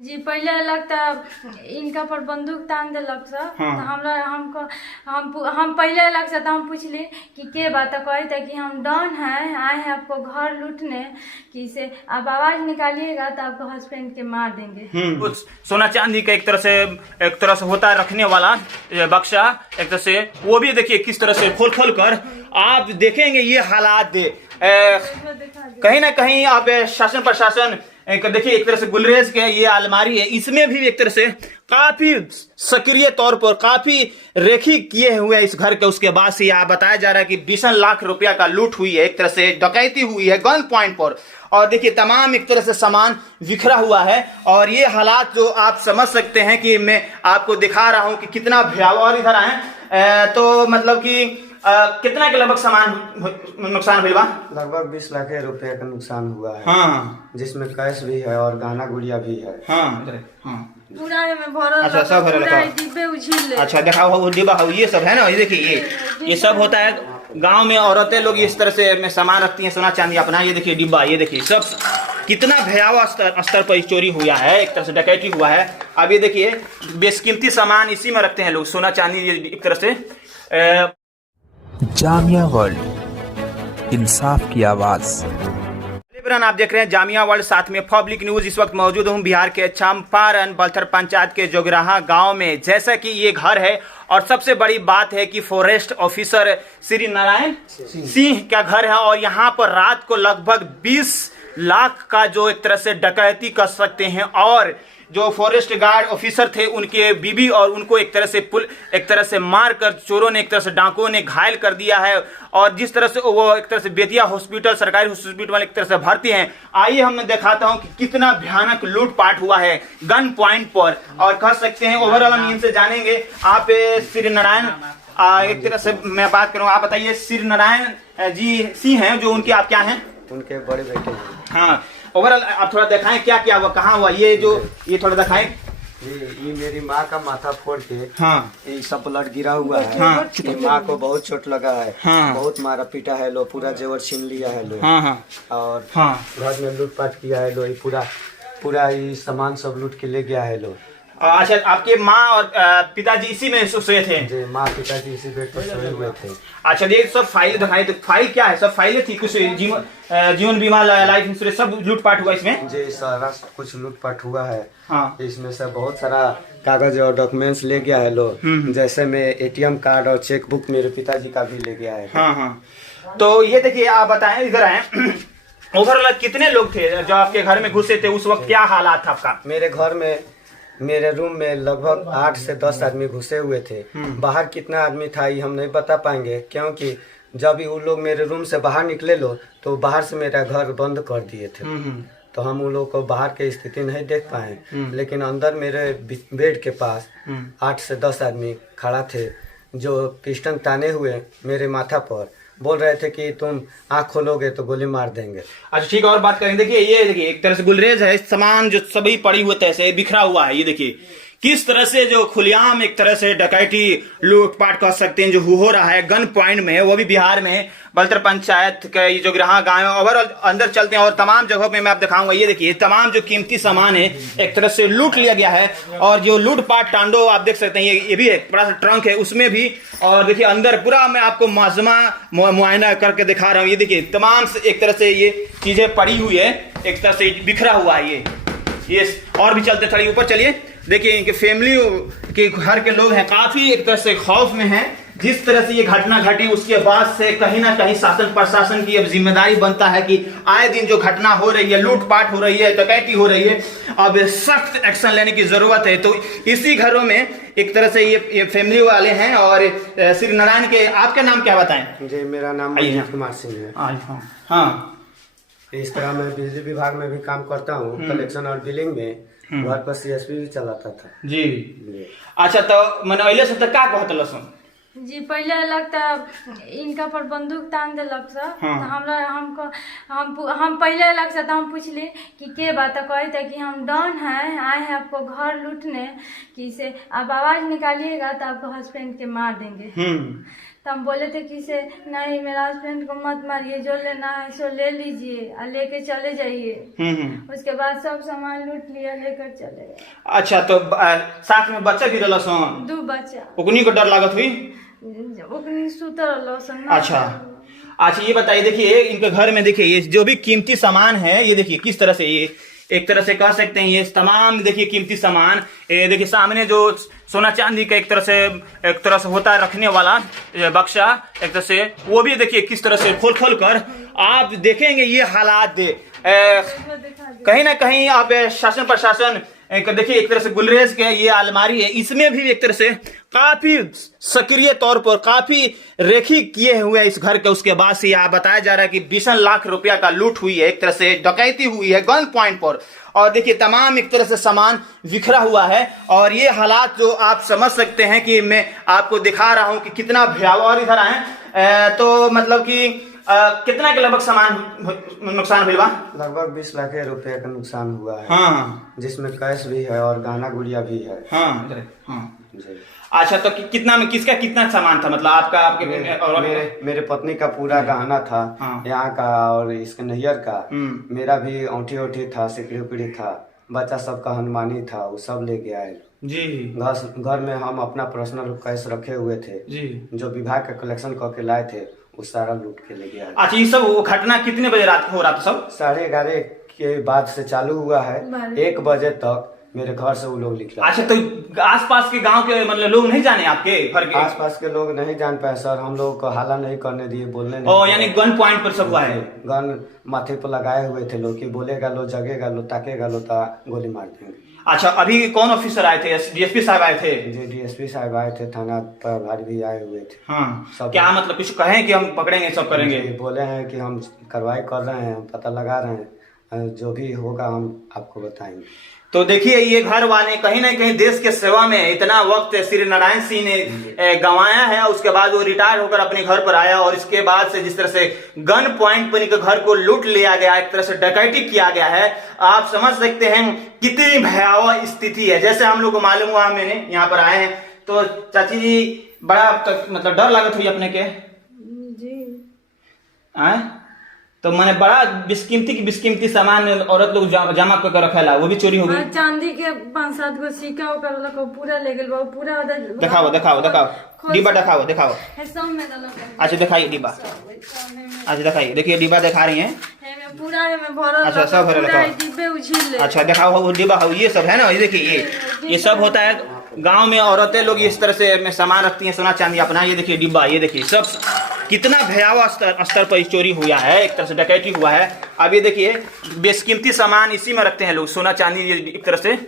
जी पहले लगता इनका पर बंदूक तान दिलक सर। हाँ। तो हमरा हमको हम पहले लग से तो हम पूछली कि के बात कही था कि हम डॉन हैं, आए हैं आपको घर लूटने, कि से आप आवाज निकालिएगा तो आपको हस्बैंड के मार देंगे। कुछ सोना चांदी का एक तरह से होता है रखने वाला बक्सा, एक तरह से वो भी देखिए किस तरह से खोल खोल कर आप देखेंगे ये हालात कहीं ना कहीं आप शासन प्रशासन देखिए एक तरह से गुलरेज के ये अलमारी है, इसमें भी एक तरह से काफी सक्रिय तौर पर काफी रेखी किए हुए हैं इस घर के। उसके बाद से यह बताया जा रहा है कि 20 लाख रुपया का लूट हुई है, एक तरह से डकैती हुई है गन पॉइंट पर, और देखिए तमाम एक तरह से सामान बिखरा हुआ है। और ये हालात जो आप समझ सकते हैं कि मैं आपको दिखा रहा हूं कि कितना भयावह। और इधर आए तो मतलब कि कितना के लगभग सामान नुकसान हुआ? लगभग 20 लाख रुपए का नुकसान हुआ है। हाँ, जिसमें कैश भी है और गहना गुड़िया भी है। हाँ, हाँ। पूरा में भरल। अच्छा, सब भरल पूरा है। डिब्बे उछिल ले। अच्छा दिखाओ वो डिब्बा ये सब है ना, ये देखिए ये सब होता है गांव में। औरतें लोग इस तरह से में सामान रखती हैं, सोना चांदी अपना। ये देखिए डिब्बा, ये देखिए सब कितना भयावह स्तर पर चोरी हुआ है, एक तरह से डकैती हुआ है। अब ये देखिए बेशकीमती सामान इसी में रखते हैं लोग, सोना चांदी। ये एक तरह से जामिया वर्ल्ड, इंसाफ की आवाज। आप देख रहे हैं जामिया वर्ल्ड, साथ में पब्लिक न्यूज। इस वक्त मौजूद हूं बिहार के चंपारण बलथर पंचायत के जोगराहा गांव में। जैसा कि ये घर है और सबसे बड़ी बात है कि फॉरेस्ट ऑफिसर श्री नारायण सिंह का घर है, और यहाँ पर रात को लगभग 20 लाख का जो एक तरह से डकैती कर सकते हैं। और जो फॉरेस्ट गार्ड ऑफिसर थे उनके बीबी और उनको एक तरह से मारकर चोरों ने, एक तरह से डाकुओं ने घायल कर दिया है। और जिस तरह से वो एक तरह से बेतिया हॉस्पिटल, सरकारी हॉस्पिटल वाले एक तरह से भर्ती हैं। आइए हम दिखाता हूं कि कितना भयानक लूटपाट हुआ है गन पॉइंट पर। और कह सकते हैं ओवरऑल हम इनसे जानेंगे। आप श्री नारायण, एक तरह से मैं बात करूँ, आप बताइए श्री नारायण जी सिंह हैं जो उनके आप क्या हैं? उनके बड़े बेटे हैं। हाँ, ओवरऑल आप थोड़ा दिखाएं क्या क्या हुआ, कहाँ हुआ ये थोड़ा दिखाएं। ये मेरी माँ का माथा फोड़ के, हाँ, ये सब ब्लड गिरा हुआ है। हाँ, ये माँ को बहुत चोट लगा है। हाँ, बहुत मारा पीटा है लो, पूरा जेवर छीन लिया है लो। हाँ, हाँ, और हाँ, घर में लूटपाट किया है लो। ये पूरा ये सामान सब लूट के ले गया है लो। अच्छा, आपके माँ और पिताजी इसी में सोए थे? जी, माँ पिताजी इसी बेड पर सोए हुए थे। अच्छा, ये सब फाइल दिखाई, तो फाइल क्या है? सब फाइलें थी कुछ, जीवन बीमा, लाइफ इंश्योरेंस, सब लूटपाट हुआ इसमें? जी, सारा कुछ लूटपाट हुआ है। हाँ, इसमें से बहुत सारा कागज और डॉक्यूमेंट्स ले गया है लो। जैसे में एटीएम कार्ड और चेक बुक मेरे पिताजी का भी ले गया है। हाँ, हाँ। तो ये देखिए, आप बताएं, इधर आए। ओवरऑल कितने लोग थे जो आपके घर में घुसे थे? उस वक्त क्या हालात था आपका? मेरे घर में, मेरे रूम में लगभग 8 से 10 आदमी घुसे हुए थे। बाहर कितना आदमी था ये हम नहीं बता पाएंगे, क्योंकि जब वो लोग मेरे रूम से बाहर निकले लो तो बाहर से मेरा घर बंद कर दिए थे। तो हम उन लोग को बाहर की स्थिति नहीं देख पाए। लेकिन अंदर मेरे बेड के पास 8 से 10 आदमी खड़ा थे जो पिस्टन ताने हुए मेरे माथा पर बोल रहे थे कि तुम आँख खोलोगे तो गोली मार देंगे। अच्छा ठीक है, और बात करेंगे। देखिए ये देखिए एक तरह से गुलरेज है, सामान जो सभी पड़ी हुए तैसे बिखरा हुआ है। ये देखिए किस तरह से जो खुलेआम एक तरह से डकैती लूटपाट कर सकते हैं जो हो रहा है गन पॉइंट में, वो भी बिहार में बलथर पंचायत का ये जो ग्राह गाँव है। ओवरऑल अंदर चलते हैं और तमाम जगहों पे मैं आप दिखाऊंगा। ये देखिए तमाम जो कीमती सामान है एक तरह से लूट लिया गया है। और जो लूटपाट तांडव आप देख सकते हैं, ये भी है, बड़ा सा ट्रंक है उसमें भी। और देखिए अंदर पूरा मैं आपको मुआयना करके दिखा रहा हूँ। ये देखिए तमाम एक तरह से ये चीजें पड़ी हुई है, एक तरह से बिखरा हुआ है ये। और भी चलते थोड़ी ऊपर चलिए। देखिए इनके फैमिली के घर के लोग हैं काफी एक तरह से खौफ में हैं। जिस तरह से ये घटना घटी उसके बाद से कहीं ना कहीं शासन प्रशासन की अब जिम्मेदारी बनता है कि आए दिन जो घटना हो रही है, लूटपाट हो रही है, डकैती हो रही है, अब सख्त एक्शन लेने की जरूरत है। तो इसी घरों में एक तरह से ये फैमिली वाले हैं। और श्री नारायण के, आपका नाम क्या बताएं? जी, मेरा नाम मनोज कुमार सिंह है। हाँ, इस तरह मैं बिजली विभाग में भी काम करता हूँ, कलेक्शन और बिलिंग में। घर पर सीएसपी भी चलाता था। जी। अच्छा, तो मैंने अइले से तक का कहत लसन? जी पहले लगता इनका पर बंदूक तान दिलक सर। हाँ। तो हम पहले लग से तो हम पूछली कि के बात कही था कि हम डॉन हैं, आए हैं आपको घर लूटने, कि से आप आवाज निकालिएगा तो आपको हस्बैंड के मार देंगे। तो हम बोले थे कि से नहीं मेरा हस्बैंड को मत मारिए, जो लेना है सो ले लीजिए और लेके चले जाइए। उसके बाद सब सामान लूट लिया, लेकर चले गए। अच्छा, तो साथ में बच्चा भी रहला सन? 2 बच्चा। ओकनी को डर लागत हुई? ओकनी सुतर रहला सन। अच्छा, ये बताइए, देखिए इनके घर में देखिए ये जो भी कीमती सामान है, ये देखिए किस तरह से, ये एक तरह से कह सकते हैं ये तमाम देखिए कीमती सामान, ये देखिए सामने जो सोना चांदी का एक तरह से होता है रखने वाला बक्सा, एक तरह से वो भी देखिए किस तरह से खोल कर आप देखेंगे ये हालात कहीं ना कहीं आप शासन प्रशासन देखिए एक तरह से गुलरेज के ये अलमारी है, इसमें भी एक तरह से काफी सक्रिय तौर पर काफी रेखी किए हुए इस घर के। उसके बाद से यह बताया जा रहा है कि 20 लाख रुपया का लूट हुई है, एक तरह से डकैती हुई है गन पॉइंट पर, और देखिए तमाम एक तरह से सामान बिखरा हुआ है। और ये हालात जो आप समझ सकते हैं कि मैं आपको दिखा रहा हूं कि कितना भयावह। और इधर आए तो मतलब कि कितना के लगभग सामान नुकसान हुआ? लगभग 20 लाख रुपए का नुकसान हुआ है। हाँ, जिसमें कैश भी है और गहना गुड़िया भी है। हाँ, जी। अच्छा, तो कितना में किसका कितना सामान था, मतलब आपका आपके मेरे पत्नी का पूरा गहना था। हाँ। यहाँ का और इसके नैयर का। मेरा भी औंठी था, सिकड़ी उकड़ी था, बच्चा सब का हनुमानी था, वो सब लेके आए जी। घर में हम अपना पर्सनल कैश रखे हुए थे जी, जो विभाग का कलेक्शन करके लाए थे, वो सारा लूट के ले गया। अच्छा, ये सब वो घटना कितने बजे रात को हो रहा था? सब 11:30 के बाद से चालू हुआ है, 1 बजे तक मेरे घर से वो लोग निकला। अच्छा, तो आसपास के गांव के मतलब लोग नहीं जाने आपके घर के? आसपास के लोग नहीं जान पाए सर, हम लोग को हाला नहीं करने दिए, बोलने नहीं। यानी गन पॉइंट पर सब हुआ है? गन माथे पर लगाए हुए थे लोग कि बोलेगा लो, जगेगा लो, ताकेगा लो तो गोली मार देंगे। अच्छा, अभी कौन ऑफिसर आए थे? डीएसपी साहब आए थे? जी, डीएसपी साहब आए थे, थाना प्रभारी भी आए हुए थे। हाँ, सब क्या मतलब कुछ कहें कि हम पकड़ेंगे, सब करेंगे? बोले हैं कि हम कार्रवाई कर रहे हैं, पता लगा रहे हैं, जो भी होगा हम आपको बताएंगे। तो देखिए ये घर वाले कहीं ना कहीं देश के सेवा में इतना वक्त श्री नारायण सिंह ने गंवाया है, उसके बाद वो रिटायर होकर अपने घर पर आया, और इसके बाद से जिस तरह से गन पॉइंट पर इनके घर को लूट लिया गया, एक तरह से डकैती किया गया है, आप समझ सकते हैं कितनी भयावह स्थिति है। जैसे हम लोग को मालूम हुआ, मैंने यहाँ पर आए हैं तो चाची जी बड़ा मतलब डर लागत हुई अपने के जी। आए तो मैंने बड़ा बिस्कीमती सामान औरत लोग जमा कर रखा, वो भी चोरी हो गई। चांदी के 5-7 गो सिक्का पूरा ले गेल, पूरा दिखाओ डिब्बा दिखाओ। अच्छा, दिखाइए डिब्बा। अच्छा, दिखाइए, देखिए डिब्बा दिखा रही हैं पूरा है में भरल। अच्छा, सब भरल डिब्बे उछिल ले। अच्छा, दिखाओ डिब्बा, ये सब है ना, ये देखिए ये सब होता है गांव में, औरतें लोग इस तरह से में सामान रखती हैं, सोना चांदी अपना। ये देखिए डिब्बा, ये देखिए सब कितना भयावह स्तर पर चोरी हुआ है, एक तरह से डकैती हुआ है। अब ये देखिए बेशकीमती सामान इसी में रखते हैं लोग, सोना चांदी, एक तरह से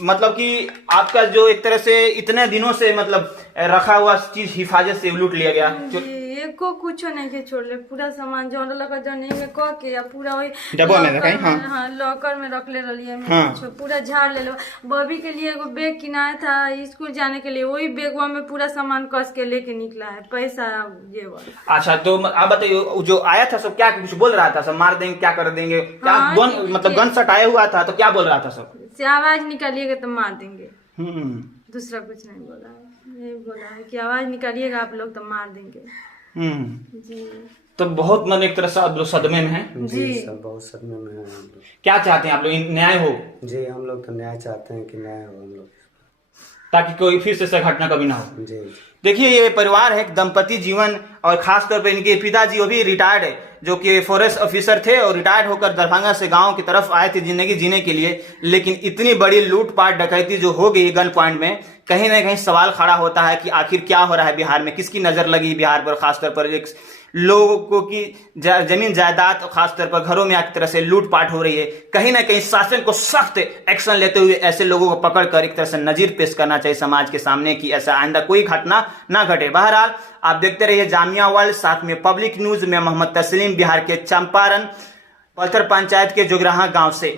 मतलब कि आपका जो एक तरह से इतने दिनों से मतलब रखा हुआ चीज हिफाजत से लूट लिया गया। एको कुछ नहीं के छोड़ले, पूरा सामान जो लगा जो नहीं में क के या पूरा वही डब्बा में रखा है। हाँ, लॉकर में रख ले रही है। हाँ। पूरा झाड़ ले लो। बॉबी के लिए एगो बैग किनाया था स्कूल जाने के लिए, वही बैगवा में पूरा सामान कस के लेके निकला है, पैसा ये वाला। अच्छा, तो आप बताइए जो आया था सब क्या कुछ बोल रहा था? सब मार देंगे, क्या कर देंगे, क्या मतलब गन शॉट आया हुआ था तो क्या बोल रहा था? सब से आवाज निकालिएगा तो मार देंगे, दूसरा कुछ नहीं बोला है। यही बोला है कि आवाज निकालिएगा आप लोग तो मार देंगे। जी। तो बहुत मन एक तरह से आप लोग सदमे में हैं। जी, सब बहुत सदमे में हैं हम लोग। क्या चाहते हैं आप लोग, न्याय हो? जी, हम लोग तो न्याय चाहते हैं कि न्याय हो हम लोग, ताकि कोई फिर से ऐसा घटना कभी ना हो। जी। देखिए ये परिवार है, दंपति जीवन, और खासतौर पर इनके पिताजी वो भी रिटायर्ड है, जो कि फॉरेस्ट ऑफिसर थे और रिटायर्ड होकर दरभंगा से गांव की तरफ आए थे जिंदगी जीने के लिए। लेकिन इतनी बड़ी लूटपाट डकैती जो हो गई गन पॉइंट में, कहीं ना कहीं सवाल खड़ा होता है कि आखिर क्या हो रहा है बिहार में, किसकी नजर लगी बिहार पर, खासतौर पर एक लोगों की जमीन जायदाद, खासतौर पर घरों में एक तरह से लूटपाट हो रही है। कहीं ना कहीं शासन को सख्त एक्शन लेते हुए ऐसे लोगों को पकड़कर एक तरह से नजीर पेश करना चाहिए समाज के सामने कि ऐसा आइंदा कोई घटना ना घटे। बहरहाल आप देखते रहिए जामिया वर्ल्ड, साथ में पब्लिक न्यूज में मोहम्मद तस्लीम, बिहार के चंपारण पल्थर पंचायत के जोगराहा गांव से।